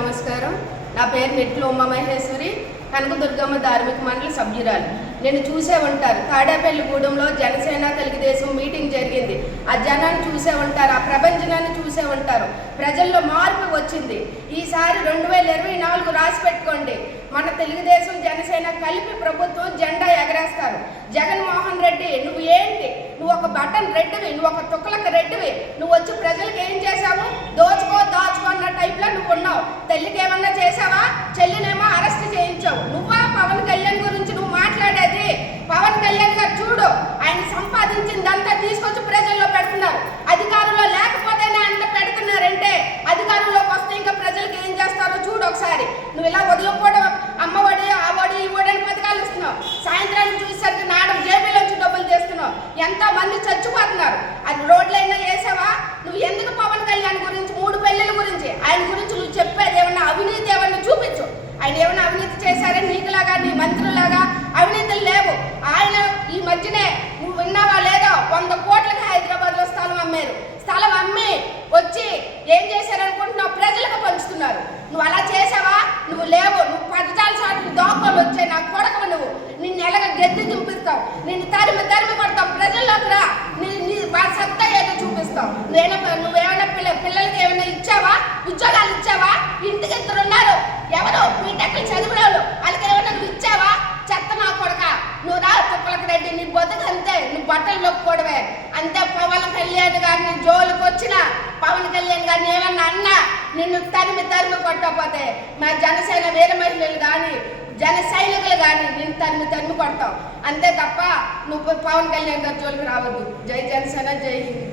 నమస్కారం. నా పేరు నెట్లు ఉమామహేశ్వరి, కనకదుర్గమ్మ ధార్మిక మండలి సభ్యురాలు. నేను చూసే ఉంటారు, తాడేపల్లిగూడెంలో జనసేన తెలుగుదేశం మీటింగ్ జరిగింది. ఆ జనాన్ని చూసే ఉంటారు, ఆ ప్రపంచాన్ని చూసే ఉంటారు. ప్రజల్లో మార్పు వచ్చింది. ఈసారి 2024 రాసి పెట్టుకోండి. మన తెలుగుదేశం జనసేన కలిపి ప్రభుత్వం జెండా ఎగరేస్తారు. జగన్మోహన్ రెడ్డి నువ్వు ఏంటి? నువ్వు ఒక బటన్ రెడ్డివి, నువ్వు ఒక తుక్కలకు రెడ్డివి. నువ్వు వచ్చి ప్రజలకు ఏం చేశావు? దాచుకో అన్న టైప్లో నువ్వు ఉన్నావు. తల్లికి ఏమన్నా చేసావా? చెల్లినేమో అరెస్ట్ చేయించావు. నువ్వా పవన్ కళ్యాణ్ గురించి నువ్వు మాట్లాడేది? పవన్ కళ్యాణ్ గారు చూడు, ఆయన సంపాదించిందంతా తీసుకొచ్చి ప్రజల్లో పెడుతున్నారు. అధికారంలో లేకపోతేనే అంత పెడుతున్నారంటే అధికారంలోకి వస్తే ఇంకా ప్రజలకు ఏం చేస్తారో చూడు ఒకసారి. నువ్వు ఇలా వదిలిపోవడం, అమ్మఒడి ఆ ఒడి ఈ ఒడి అని పథకాలు ఇస్తున్నావు. సాయంత్రానికి చూసేసరికి నాడు జేబీలోంచి డబ్బులు చేస్తున్నావు. ఎంతో మంది చచ్చిపోతున్నారు. అది రోడ్లైనా వేసావా? నువ్వు ఎందుకు పవన్ కళ్యాణ్ గురించి, 3 పెళ్లిళ్ళ గురించి, ఆయన గురించి నువ్వు చెప్పేది ఏమన్నా అవినీతి ఏమన్నా చూపించు. ఆయన ఏమైనా అవినీతి చేశారని నీకులాగా, నీ మంత్రులాగా అవినీతులు లేవు. ఆయన ఈ మధ్యనే నువ్వు విన్నావా లేదో 100 కోట్లకి హైదరాబాద్లో స్థలం అమ్మారు. స్థలం అమ్మి వచ్చి ఏం చేశారనుకుంటున్నావు? ప్రజలకు పంచుతున్నారు. నువ్వు అలా చేసావా? నువ్వు లేవు. నువ్వు 10 సార్లు దోపలు వచ్చాయి. నా కొడకవు నువ్వు. నిన్ను ఎలాగ గద్దె దింపిస్తావు, నిన్ను తరిమి కొడతావు. ప్రజల్లోకి రా, నీ సత్తా ఏదో చూపిస్తావు. నువ్వేమైనా పిల్లలకి ఏమైనా ఇచ్చావా? ఉద్యోగాలు ఇచ్చావా? ఇంటికి 2 ఉన్నారు. ఎవరు? బీటెక్లు చదివిన వాళ్ళు. వాళ్ళకి ఏమైనా నువ్వు ఇచ్చావా? చెత్త నా కొడక. నువ్వు రా తుక్కలకి రెడ్డి. నీ బతుకు అంతే. నువ్వు బట్టలు నొప్పుకోవడమే అంతే. పవన్ కళ్యాణ్ గారిని జోలికి వచ్చిన పవన్ కళ్యాణ్ గారిని ఏమన్నా అన్నా నిన్ను తరిమి కొట్టకపోతే మా జనసేన వీర మహిళలు కానీ, జన సైనికులు కానీ నిన్ను తరిమి కొడతావు అంతే తప్ప నువ్వు పవన్ కళ్యాణ్ గారి జోలికి రావద్దు. జై జనసేన, జై హింద్.